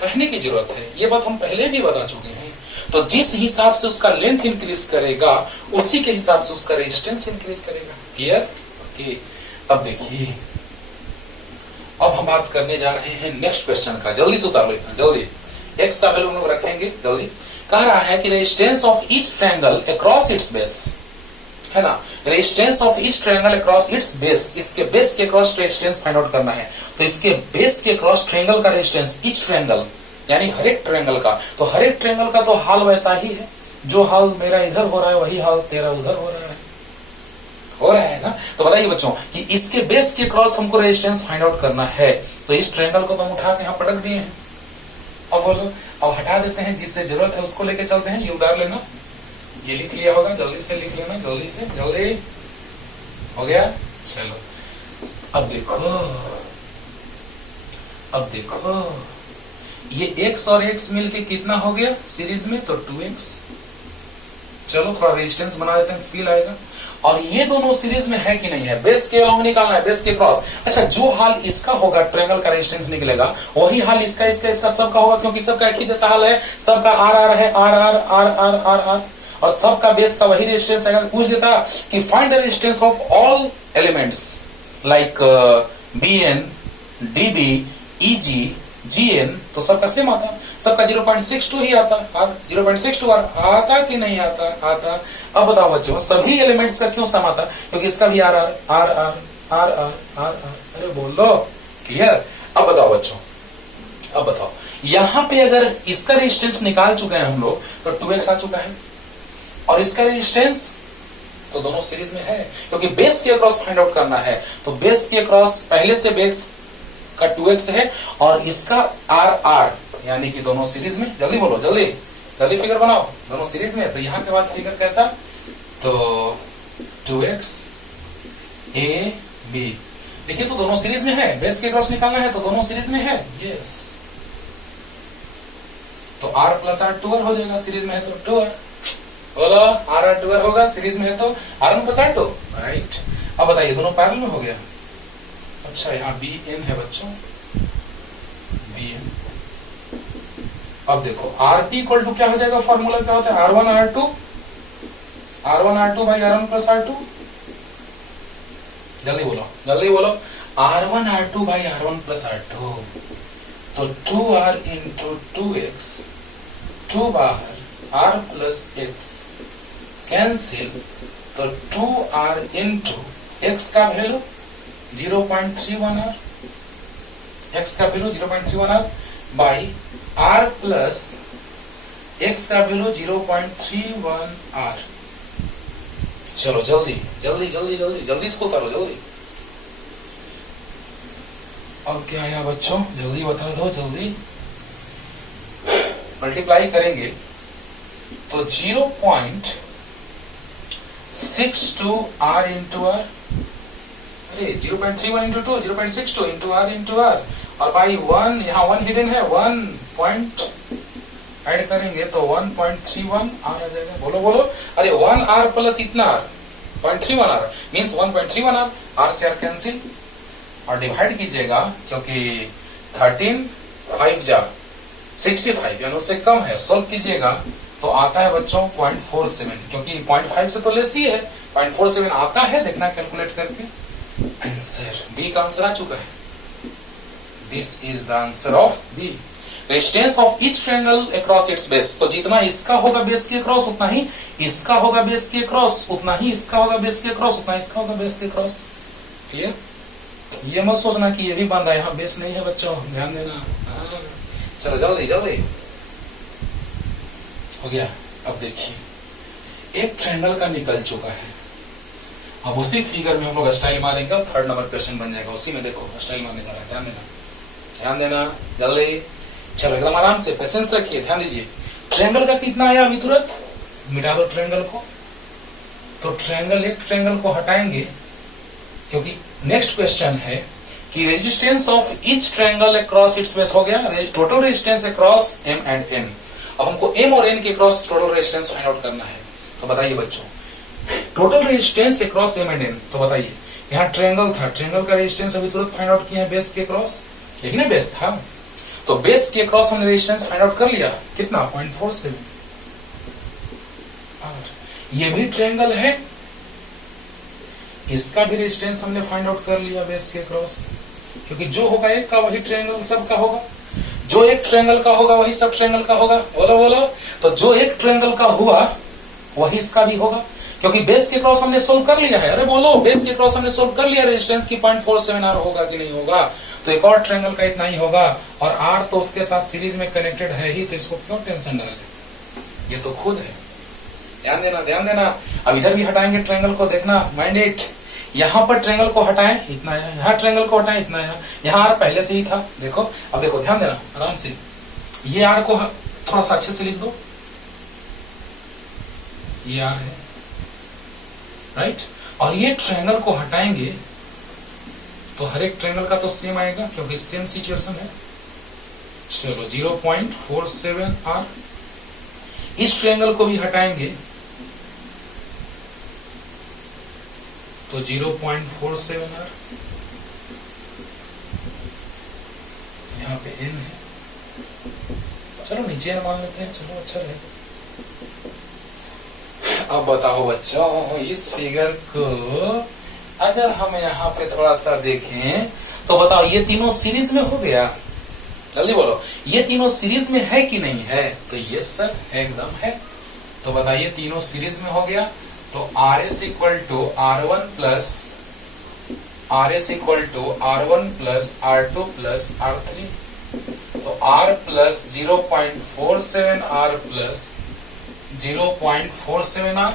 कहने की जरूरत है, ये बात हम पहले भी बता चुके हैं। तो जिस हिसाब से उसका लेंथ इंक्रीज करेगा उसी के हिसाब से उसका रेजिस्टेंस इंक्रीज करेगा। क्लियर? ओके, अब देखिए, अब हम बात करने जा रहे हैं नेक्स्ट क्वेश्चन का। जल्दी से उतार लो, इतना जल्दी। एक्स का वैल्यू हम लोग रखेंगे जल्दी। कह रहा है कि resistance of each triangle across its base, है ना, resistance of each triangle across its base, इसके बेस के क्रॉस रेजिस्टेंस फाइंड आउट करना है। तो इसके बेस के क्रॉस ट्रायंगल का रेजिस्टेंस, ईच ट्रायंगल यानी हर एक ट्रायंगल का, तो हर एक ट्रायंगल का तो हाल वैसा ही है, जो हाल मेरा इधर हो रहा है वही हाल तेरा उधर हो रहा है ना। तो बताइए बच्चों कि इसके बेस के क्रॉस हमको रेजिस्टेंस फाइंड आउट करना है। तो इस ट्रायंगल को तो हम उठा के यहाँ पटक दिए हैं। अब बोलो, अब हटा देते हैं, जिससे जरूरत है उसको लेके चलते हैं। ये उतार लेना, ये लिख लिया होगा, जल्दी से लिख लेना, जल्दी से, जल्दी हो गया। चलो अब देखो ये x और x मिलके कितना हो गया सीरीज में, तो 2x। चलो थोड़ा रेजिस्टेंस बना देते हैं, फील आएगा। और ये दोनों सीरीज में है कि नहीं है, बेस के अलॉन्ग निकालना है, बेस के क्रॉस। अच्छा, जो हाल इसका होगा ट्रायंगल का रेजिस्टेंस निकलेगा, वही हाल इसका सबका होगा, क्योंकि सबका एक ही जैसा हाल है, सबका आर है, आर और सबका बेस का वही रेजिस्टेंस आएगा। पूछ देता कि find the resistance of all elements like BN, DB, EG, GN, तो सबका सेम आता, सबका 0.62 ही आता, 0.62 आता कि नहीं आता? आता। अब बताओ बच्चों, सभी एलिमेंट्स का क्यों सम आता? क्योंकि इसका भी आर। अरे बोलो, क्लियर? अब बताओ बच्चों, अब बताओ, यहां पे अगर इसका रेजिस्टेंस निकाल चुके हैं हम लोग तो 2x आ चुका है, और इसका रेजिस्टेंस तो दोनों सीरीज में है, क्योंकि बेस के अक्रॉस फाइंड आउट करना है। तो बेस के अक्रॉस पहले से बेस का 2x है और इसका आर यानी कि दोनों सीरीज में। जल्दी बोलो, जल्दी फिगर बनाओ, दोनों सीरीज में। तो यहां के बाद फिगर कैसा, तो 2x A B, देखिए तो दोनों सीरीज में है, बेस के क्रॉस निकालना है तो दोनों सीरीज में है। यस, तो R प्लस R 2R हो जाएगा, सीरीज में है तो 2R। बोलो, R 2R होगा, सीरीज में है तो R1 प्लस R2, राइट। अब बताइए, दोनों पैरेलल में हो गया। अच्छा, यहाँ BN है बच्चों, BN। अब देखो RP इक्वल टू क्या हो जाएगा, फॉर्मूला क्या होता है, R1 R2 भाई R1 प्लस R2। जल्दी बोलो, R1 R2 भाई R1 प्लस R2, तो 2R इंटू 2x, 2 बाहर, R प्लस x कैंसिल, तो 2R इंटू x का वैल्यू 0.31R, x का value 0.31R by R plus x का वैल्यू 0.31R। चलो जल्दी इसको करो, जल्दी। अब क्या आया बच्चों, जल्दी बता दो, जल्दी। मल्टीप्लाई करेंगे तो 0.62R इंटू R, अरे 0.31 इंटू 2, 0.62 इंटू R, और भाई 1 यहाँ 1 हिडन है, 1 पॉइंट ऐड करेंगे तो 1.31 आर आ जाएगा। बोलो बोलो, अरे 1 आर प्लस इतना R 0.31 R means 1.31 R, R से आर कैंसिल और डिवाइड कीजिएगा, क्योंकि 13 5 जा 65 यानी उससे कम है, सोल्व कीजिएगा तो आता है बच्चों 0.47, क्योंकि 0.5 से तो लेस ही है, 0.47 आता है, देखना कैलकुलेट करके। आंसर बी का आंसर आ चुका है। This is the answer of B. Resistance of each triangle across its base, तो जितना इसका होगा बेस के अक्रॉस उतना ही इसका होगा बेस के अक्रॉस, उतना ही इसका होगा बेस के अक्रॉस, उतना इसका होगा बेस के अक्रॉस। क्लियर? ये मत सोचना कि ये भी बन रहा है, यहाँ बेस नहीं है बच्चों, ध्यान देना। चलो जल्दी जल्दी हो गया। अब देखिए एक ट्रायंगल का निकल चुका है, अब उसी फिगर में हम लोग स्टाइल मारेंगे और 3rd नंबर क्वेश्चन बन जाएगा। उसी में देखो स्टाइल मारने जा रहा है, ध्यान देना ध्यान देना जल्दी। चलो एकदम आराम से पेशेंस रखिए, ध्यान दीजिए। ट्रायंगल का कितना आया अभी तुरंत मिटा दो ट्रायंगल को, तो ट्रायंगल एक ट्रायंगल को हटाएंगे, क्योंकि नेक्स्ट क्वेश्चन है कि resistance of each triangle across its base हो गया, total resistance across M and N. अब हमको एम और एन के cross total resistance find out करना है। तो बताइए बच्चों, total resistance across M and N, तो बताइए यहाँ ट्रायंगल था, ट्रायंगल का रेजिस्टेंस अभी तुरंत फाइंड आउट किया है बेस के क्रॉस, यही ना बेस था, तो बेस के क्रॉस हमने रेजिस्टेंस फाइंड आउट कर लिया, कितना 0.47। और ये भी ट्रायंगल है, इसका भी रेजिस्टेंस हमने फाइंड आउट कर लिया बेस के क्रॉस, क्योंकि जो होगा एक का वही ट्रायंगल सबका होगा, जो एक ट्रायंगल का होगा वही सब ट्रायंगल का होगा। बोलो बोलो, तो जो एक ट्रायंगल का हुआ वही इसका भी होगा, क्योंकि बेस के क्रॉस हमने सोल्व कर लिया है। अरे बोलो, बेस के क्रॉस हमने सोल्व कर लिया, रेजिस्टेंस की 0.47 आर होगा कि नहीं होगा, तो एक और ट्रायंगल का इतना ही होगा, और आर तो उसके साथ सीरीज में कनेक्टेड है ही, तो इसको क्यों टेंशन डाले, ये तो खुद है। ध्यान देना ध्यान देना। अब इधर भी हटाएंगे ट्रायंगल को, देखना माइंड इट। यहाँ पर ट्रायंगल को हटाएं, इतना आया, यहाँ ट्रायंगल को हटाएं, इतना आया, यहाँ आर पहले से ही था। देखो अब देखो, ध्यान देना आराम से, ये आर को थोड़ा सा अच्छे से लिख दो, ये आर है राइट, और ये ट्रायंगल को हटाएंगे तो हर एक ट्रायंगल का तो सेम आएगा, क्योंकि सेम सिचुएशन है। चलो 0.47 आर, इस ट्रायंगल को भी हटाएंगे तो 0.47 आर, यहाँ पे एन है, चलो नीचे न मान लेते हैं, चलो अच्छा रहेगा। अब बताओ बच्चों, इस फिगर को अगर हम यहाँ पे थोड़ा सा देखें तो बताओ ये तीनों सीरीज में हो गया, जल्दी बोलो, ये तीनों सीरीज में है कि नहीं है, तो ये सर एकदम है। तो बताइए तीनों सीरीज में हो गया, तो R S equal to R1 plus R2 plus R3, तो R plus 0.47 R plus 0.47 R,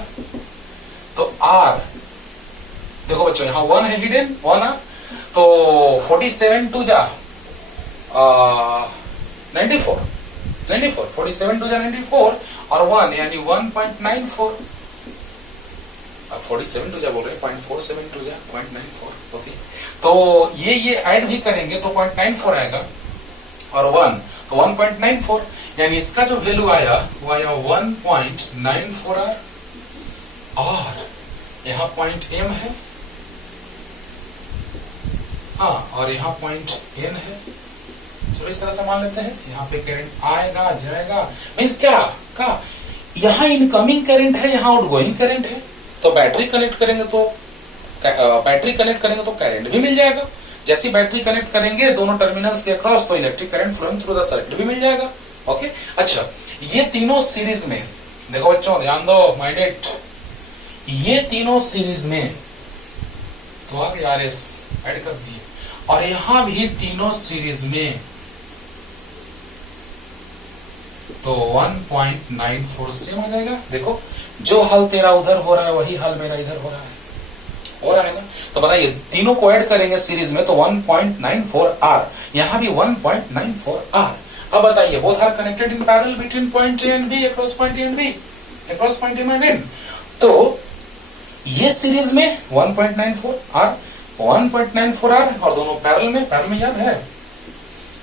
तो R देखो बच्चों यहाँ 1 है हिडन, 1 आर, तो 47 टू जा 94, 47 टू जा 94 और 1 यानी 1.94, अब 47 टू जा बोल रहे हैं, 0.47 टू जा 0.94, ओके। तो ये ऐड भी करेंगे तो 0.94 आएगा, और 1 तो 1.94, यानी इसका जो वैल्यू आया वो आया 1.94 आर, और यहाँ पॉइंट एम है, हाँ, और यहाँ पॉइंट एन है। चलो इस तरह से मान लेते हैं, यहाँ पे करंट आएगा जाएगा, मीन्स क्या यहाँ इनकमिंग करंट है, यहाँ आउटगोइंग करंट है, तो बैटरी कनेक्ट करेंगे तो करंट भी मिल जाएगा। जैसी बैटरी कनेक्ट करेंगे दोनों टर्मिनल्स के अक्रॉस, तो electric current flowing through the circuit भी मिल जाएगा। ओके, अच्छा, ये तीनों सीरीज में, देखो बच्चों ध्यान दो, माइंडेड, ये तीनों सीरीज में, तो आगे आर एस ऐड कर दिए, और यहां भी तीनों सीरीज में, तो 1.94 सेम आ जाएगा। देखो जो हाल तेरा उधर हो रहा है वही हाल मेरा इधर हो रहा है ना। तो बताइए तीनों को ऐड करेंगे सीरीज में तो 1.94 आर, यहां भी 1.94 आर। अब बताइए both are connected in parallel between point A and B, across point A and B, across point M and N. तो ये सीरीज में 1.94 आर, 1.94 आर, और दोनों पैरेलल में याद है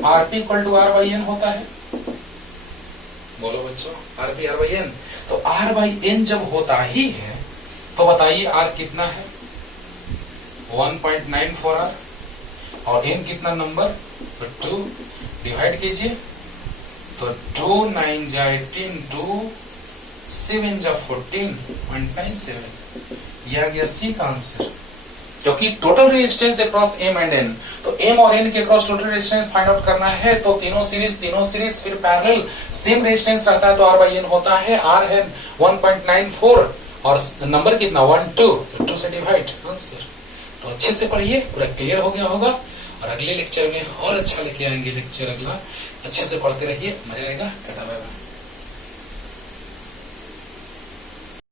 RP equal to R by N होता है। बोलो बच्चों, आरपी आर बाई एन। तो आर बाई एन जब होता ही है तो बताइए आर कितना है, 1.94 आर, और एन कितना नंबर, तो 2 डिवाइड कीजिए, तो 2 9 जा 18, 2 7 जा 14.97, यह आ गया सी का आंसर। क्योंकि total resistance across M and N, तो एम और एन के अक्रॉस टोटल रेजिस्टेंस फाइंड आउट करना है, तो तीनों सीरीज फिर पैरेलल सेम रेजिस्टेंस रहता है, तो आर बाई एन होता है, आर है 1.94 और नंबर कितना 1 2, तो 2 से डिवाइड आंसर। तो अच्छे से पढ़िए, पूरा क्लियर हो गया होगा, और अगले लेक्चर में और अच्छा लेके आएंगे लेक्चर अगला। अच्छे से पढ़ते रहिए, मजा आएगा। Tata bye bye.